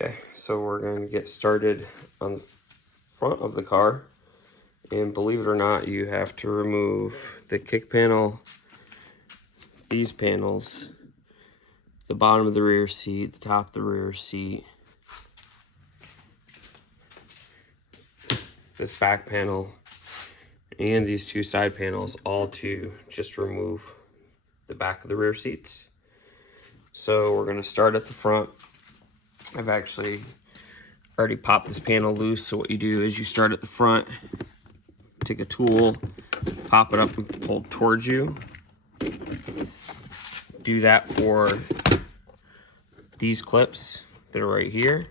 Okay, so we're going to get started on the front of the car. And believe it or not, you have to remove the kick panel, these panels, the bottom of the rear seat, the top of the rear seat, this back panel, and these two side panels, all to just remove the back of the rear seats. So we're going to start at the front. I've actually already popped this panel loose, so what you do is you start at the front, take a tool, pop it up and pull towards you. Do that for these clips that are right here.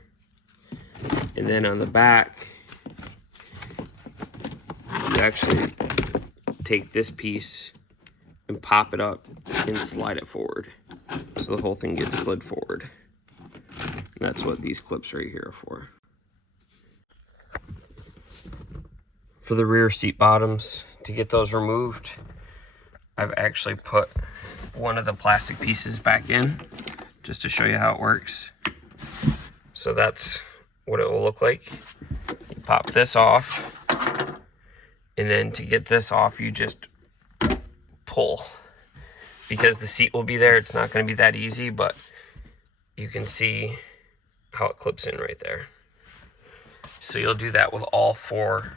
And then on the back, you actually take this piece and pop it up and slide it forward. So the whole thing gets slid forward. And that's what these clips right here are for. For the rear seat bottoms, to get those removed, I've actually put one of the plastic pieces back in just to show you how it works. So that's what it will look like. You pop this off, and then to get this off, you just pull. Because the seat will be there, it's not going to be that easy, but you can see how it clips in right there. So you'll do that with all four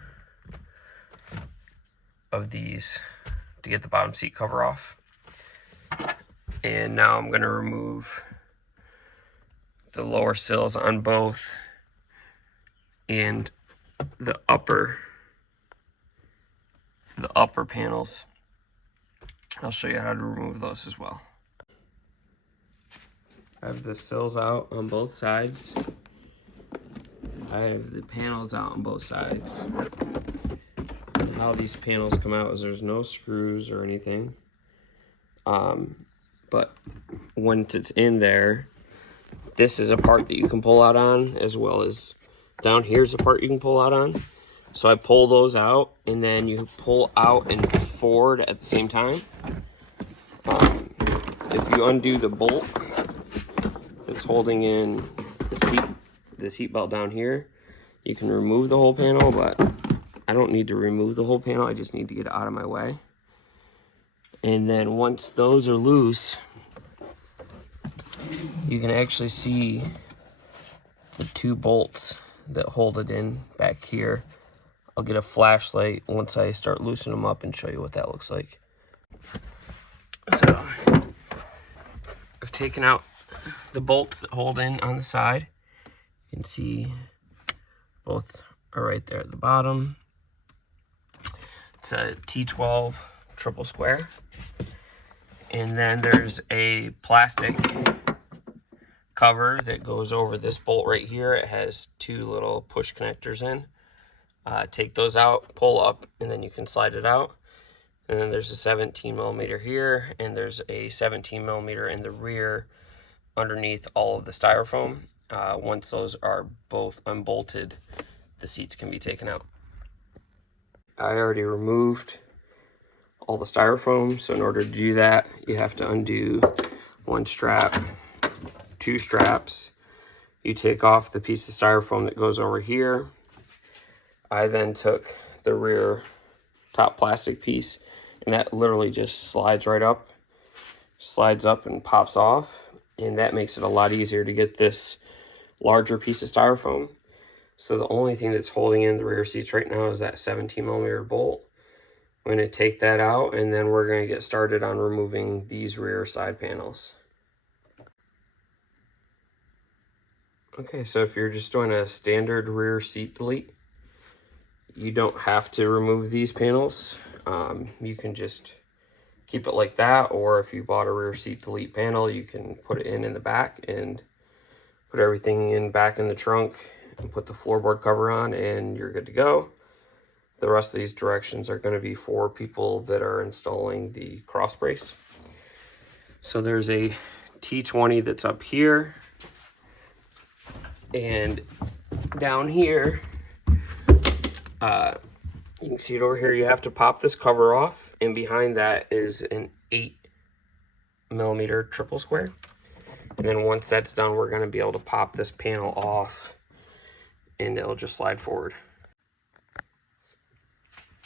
of these to get the bottom seat cover off. And now I'm going to remove the lower sills on both and the upper panels. I'll show you how to remove those as well. I have the sills out on both sides. I have the panels out on both sides. And how these panels come out is there's no screws or anything. But once it's in there, this is a part that you can pull out on, as well as down here's a part you can pull out on. So I pull those out, and then you pull out and forward at the same time. If you undo the bolt that's holding in the seat belt down here, you can remove the whole panel, but I don't need to remove the whole panel. I just need to get it out of my way. And then once those are loose, you can actually see the two bolts that hold it in back here. I'll get a flashlight once I start loosening them up and show you what that looks like. So I've taken out the bolts that hold in on the side. You can see both are right there at the bottom. It's a T12 triple square. And then there's a plastic cover that goes over this bolt right here. It has two little push connectors in. Take those out, pull up, and then you can slide it out. And then there's a 17 millimeter here, and there's a 17 millimeter in the rear underneath all of the styrofoam. Once those are both unbolted, the seats can be taken out. I already removed all the styrofoam, so in order to do that, you have to undo one strap, two straps. You take off the piece of styrofoam that goes over here. I then took the rear top plastic piece, and that literally just slides up and pops off, and that makes it a lot easier to get this larger piece of styrofoam. So the only thing that's holding in the rear seats right now is that 17 millimeter bolt. I'm going to take that out, and then we're going to get started on removing these rear side panels. Okay, so if you're just doing a standard rear seat delete, you don't have to remove these panels. You can just keep it like that, or if you bought a rear seat delete panel, you can put it in the back and put everything in back in the trunk and put the floorboard cover on, and you're good to go. The rest of these directions are going to be for people that are installing the cross brace. So there's a T20 that's up here, and down here, you can see it over here. You have to pop this cover off, and behind that is an 8 millimeter triple square. And then once that's done, we're going to be able to pop this panel off and it'll just slide forward.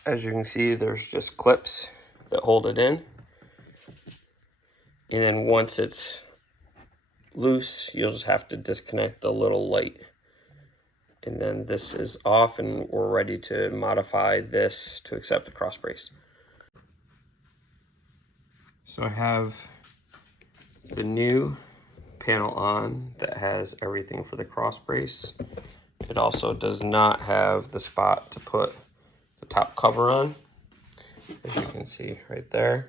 As you can see, there's just clips that hold it in. And then once it's loose, you'll just have to disconnect the little light. And then this is off and we're ready to modify this to accept the cross brace. So I have the new panel on that has everything for the cross brace. It also does not have the spot to put the top cover on, as you can see right there.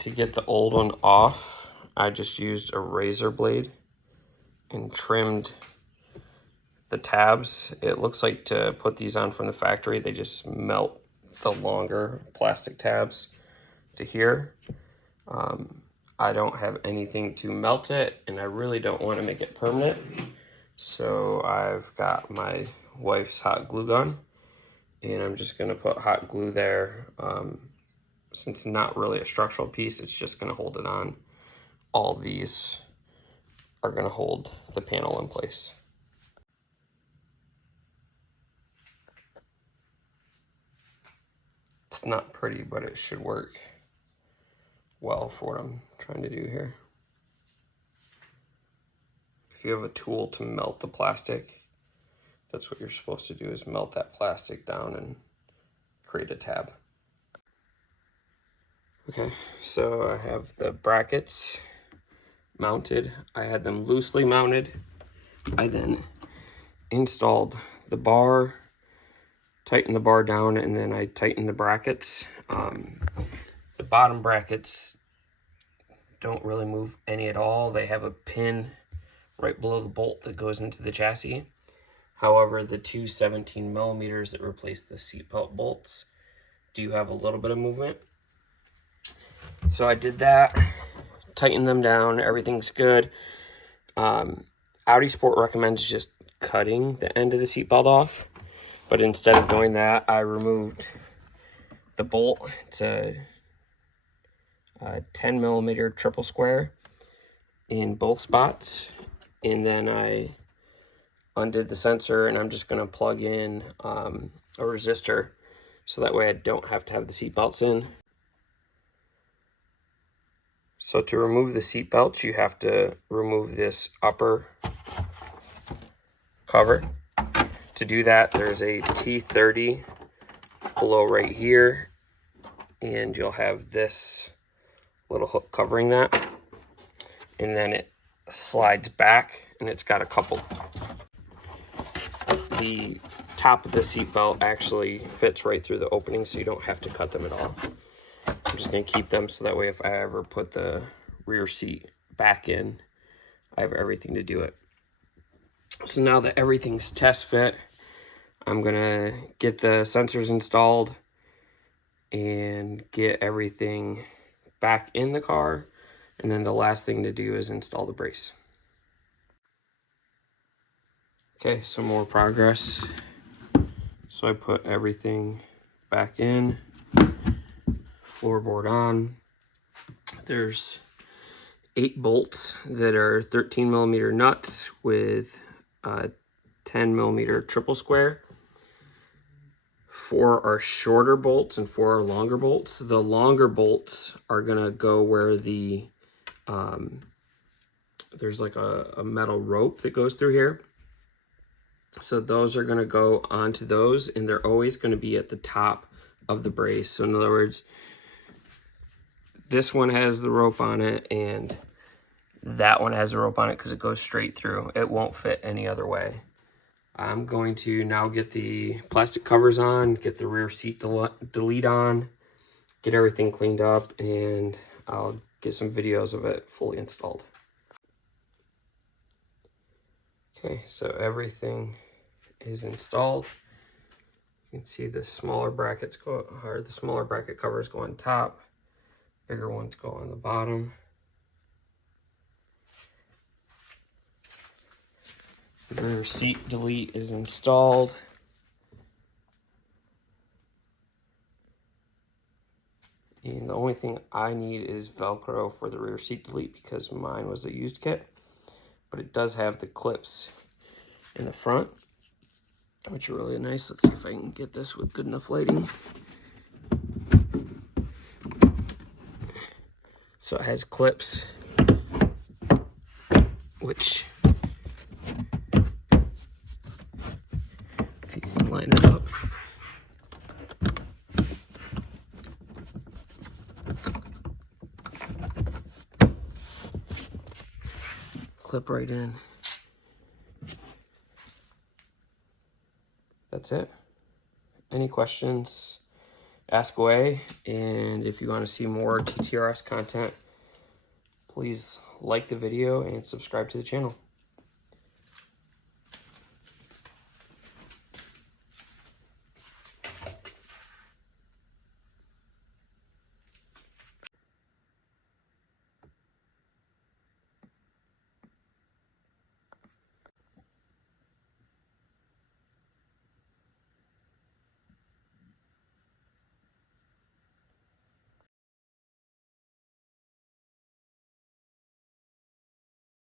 To get the old one off, I just used a razor blade and trimmed the tabs. It looks like to put these on from the factory, they just melt the longer plastic tabs to here. I don't have anything to melt it, and I really don't want to make it permanent. So I've got my wife's hot glue gun, and I'm just going to put hot glue there. Since it's not really a structural piece, it's just going to hold it on. All these are going to hold the panel in place. It's not pretty, but it should work well for what I'm trying to do here. If you have a tool to melt the plastic, that's what you're supposed to do, is melt that plastic down and create a tab. Okay, so I have the brackets mounted. I had them loosely mounted. I then installed the bar, tightened the bar down, and then I tightened the brackets. The bottom brackets don't really move any at all. They have a pin right below the bolt that goes into the chassis. However, the two 17 millimeters that replace the seatbelt bolts do have a little bit of movement. So I did that, tightened them down, everything's good. Audi Sport recommends just cutting the end of the seatbelt off, but instead of doing that, I removed the bolt. It's a 10 millimeter triple square in both spots, and then I undid the sensor, and I'm just going to plug in a resistor so that way I don't have to have the seat belts in. So to remove the seat belts, you have to remove this upper cover. To do that, there's a T30 below right here, and you'll have this little hook covering that, and then it slides back, and it's got a couple. The top of the seat belt actually fits right through the opening, so you don't have to cut them at all. I'm just going to keep them so that way if I ever put the rear seat back in, I have everything to do it. So now that everything's test fit, I'm going to get the sensors installed and get everything back in the car. And then the last thing to do is install the brace. Okay, some more progress. So I put everything back in, floorboard on. There's 8 bolts that are 13 millimeter nuts with 10 millimeter triple square. 4 are shorter bolts and 4 are longer bolts. The longer bolts are gonna go where the there's like a metal rope that goes through here. So those are gonna go onto those, and they're always gonna be at the top of the brace. So in other words, this one has the rope on it, and that one has a rope on it because it goes straight through. It won't fit any other way. I'm going to now get the plastic covers on, get the rear seat delete on, get everything cleaned up, and I'll get some videos of it fully installed. Okay, so everything is installed. You can see the smaller brackets go, or the smaller bracket covers go on top, bigger ones go on the bottom. The rear seat delete is installed. And the only thing I need is Velcro for the rear seat delete because mine was a used kit. But it does have the clips in the front, which are really nice. Let's see if I can get this with good enough lighting. So it has clips, which, if you can line it up, clip right in. That's it. Any questions, ask away. And if you want to see more TTRS content, please like the video and subscribe to the channel.